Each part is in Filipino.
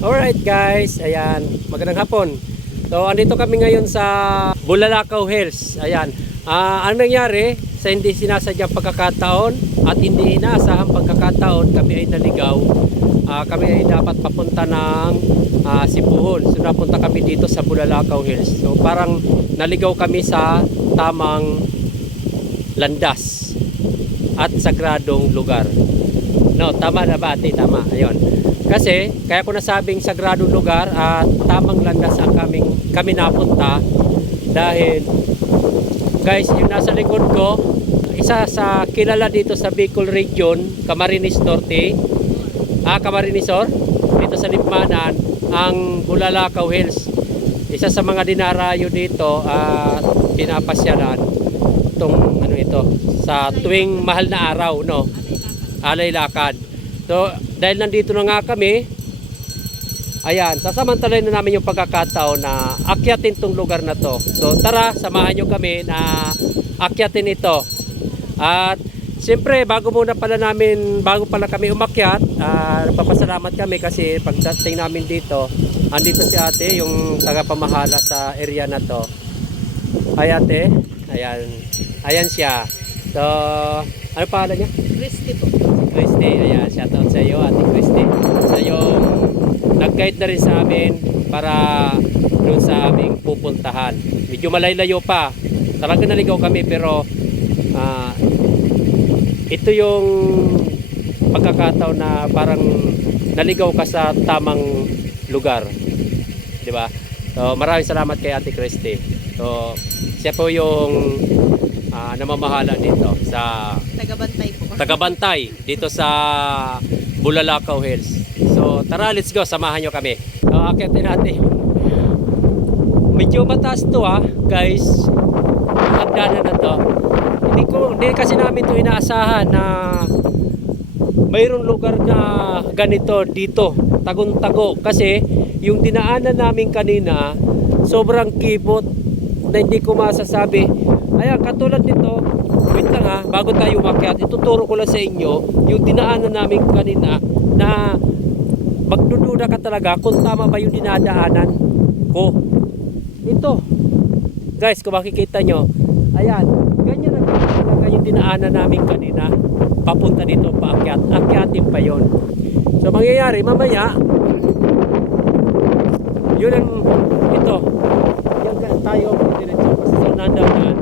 Alright guys, ayan, magandang hapon. So, andito kami ngayon sa Bulalakaw Hills. Ayan, ah ang nangyari sa hindi sinasadyang pagkakataon at hindi inaasahang pagkakataon, kami ay naligaw. Ah, kami ay dapat papunta ng ah, Sibuhon. So, napunta kami dito sa Bulalakaw Hills. So, parang naligaw kami sa tamang landas at sagradong lugar. No, tama na ba ate? Tama. Ayun. Kasi, kaya ko nasabing sagradong lugar at tamang landas ang kaming, kami napunta. Dahil guys, yung nasa likod ko, isa sa kilala dito sa Bicol Region, Camarines Norte, ah, Camarines Sur, dito sa Limanan, ang Bulalakaw Hills. Isa sa mga dinarayo dito at pinapasyalan itong ano ito sa tuwing mahal na araw no? Alay lakad. So dahil nandito na nga kami ayan sasamantalayin na namin yung pagkakataon na akyatin tong lugar na to. So tara samahan nyo kami na akyatin ito. At siyempre bago muna pala namin bago pala kami umakyat ah, nagpapasalamat kami kasi pagdating namin dito andito si ate yung tagapamahala sa area na to. Ay ate. Ayan. Ayan siya. So ano pangalan niya? Christy po. Christy, ayan, shoutout sa iyo, Ate Christy. Sa yung nag-guide na rin sa amin para doon sa aming pupuntahan. Medyo malay-layo pa. Talaga naligaw kami pero ah, ito yung pagkakataon na parang naligaw ka sa tamang lugar. 'Di ba? So, maraming salamat kay Ate Christy. So, siya po yung ah, namamahala dito sa Tagabantay po. tagabantay dito sa Bulalakaw Hills. So tara, let's go. Samahan nyo kami. So, akitin natin. Medyo mataas to ha, guys. Hagdanan na to. Hindi, ko, hindi kasi namin to inaasahan na mayroong lugar na ganito dito. Tagong-tago. Kasi yung dinaanan namin kanina, sobrang kibot na hindi ko masasabi. Ayan, katulad nito, ha, bago tayo umakyat, ituturo ko lang sa inyo yung dinaanan namin kanina na magdududa ka talaga kung tama ba yung dinadaanan ko. Ito. Guys, kung makikita nyo, ayan, ganyan ang talaga yung dinaanan namin kanina papunta dito paakyat. Akyatin pa yon. So, mangyayari, mamaya, yun ang ito. Yan tayo diretso kasi sa nandaan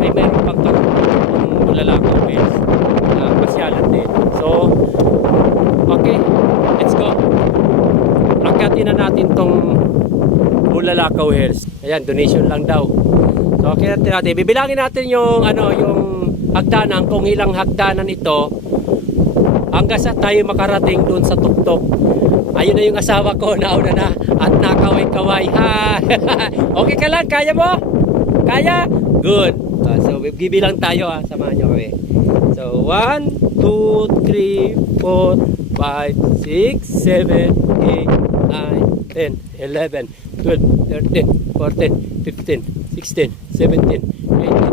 ay mayroon pang kang lalakaw bills na pasyalan din. So, okay, let's go. Akyatin na natin tong Hills. Ayan, donation lang daw. So, okay natin natin. Bibilangin natin yung ano, yung hagdanan, kung ilang hagdanan ito hanggang sa tayo makarating doon sa tuktok. Ayun na yung asawa ko, nauna na at nakaway-kaway. Okay ka lang? Kaya mo? Kaya? Good. Ah, so, bibilang tayo ha. Samahan nyo kami. So, 1, 2, 3, 4, 5, 6, 7, 8, 9, 10, 11, 12, 13, 14, 15, 16, 17, 18,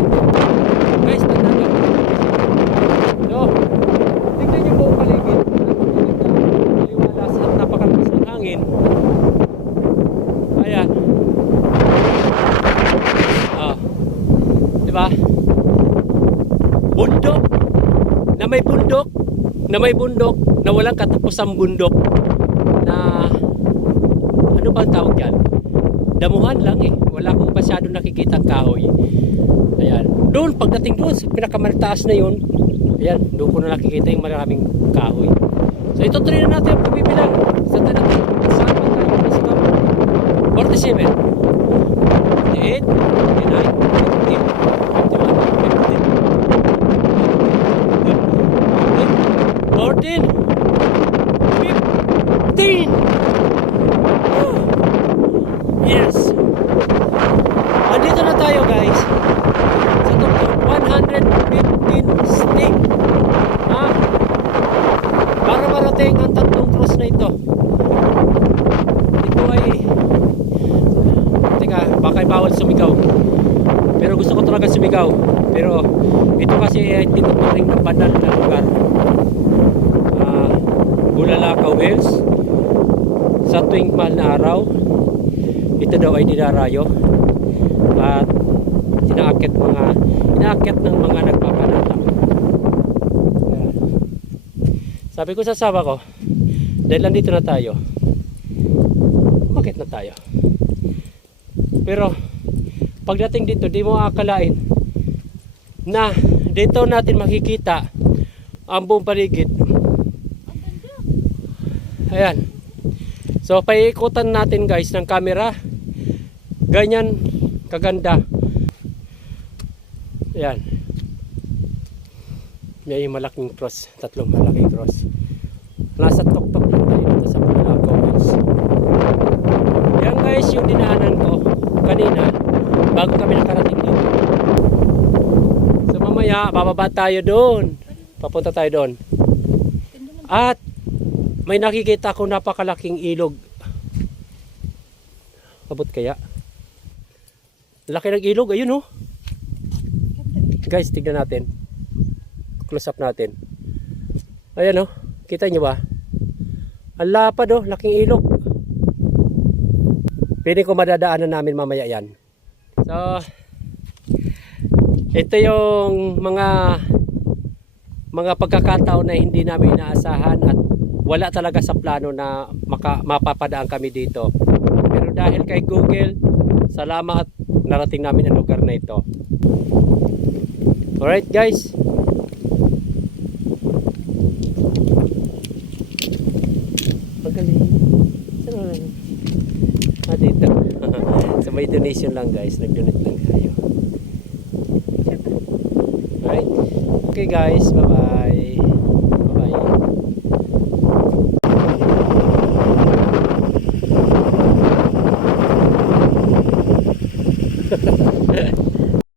19. Guys, nyo. So, tignan nyo buong paligid. Napakaliwalas at napakalakas ng hangin. Ayan. Ah. Di ba? Bundok. Na may bundok. Na may bundok. Na walang katapusang bundok. Na ano ba ang tawag yan? Damuhan lang eh. Wala akong masyado nakikitang kahoy. Ayan. Doon, pagdating doon, sa pinakamaltaas na yun, ayan, doon ko na nakikita yung maraming kahoy. So ito tuloy na natin ang pagbibilang. Sa natin, saan ba tayo na stop? 47. 48, 49, 50, 51, 52, 53, 14, 15. Yes! Andito na tayo guys. Sa tuktok, 115 stick. Ha? Para marating ang tatlong cross na ito. Ito ay... Teka, baka ay bawal sumigaw. Pero gusto sumigaw. Pero ito kasi ay tinuturing na banal na lugar. Ah, Bulalakaw Hills. tuwing mahal na araw, ito daw ay dinarayo at inaakit mga inaakit ng mga nagpapanata. Ayan. Sabi ko sa sawa ko, dahil nandito na tayo, bakit na tayo? Pero pagdating dito, di mo akalain na dito natin makikita ang buong paligid. Ayan. So, paikutan natin guys ng camera. Ganyan kaganda. Ayan. May malaking cross. Tatlong malaking cross. Nasa tuktok lang tayo dito sa Bulaco Hills. Yan guys, yung dinaanan ko kanina bago kami nakarating dito. Mamaya, bababa tayo doon. Papunta tayo doon. At may nakikita akong napakalaking ilog. Abot kaya? Laki ng ilog, ayun oh. Guys, tignan natin. Close up natin. Ayan oh, kita nyo ba? Ang lapad oh, laking ilog. Pwede ko madadaanan namin mamaya yan. So, ito yung mga mga pagkakataon na hindi namin inaasahan at wala talaga sa plano na maka, mapapadaan kami dito. Pero dahil kay Google, salamat narating namin ang lugar na ito. Alright guys. Ah, may donation lang guys. Nag-donate lang tayo. Alright. Okay guys. Bye-bye.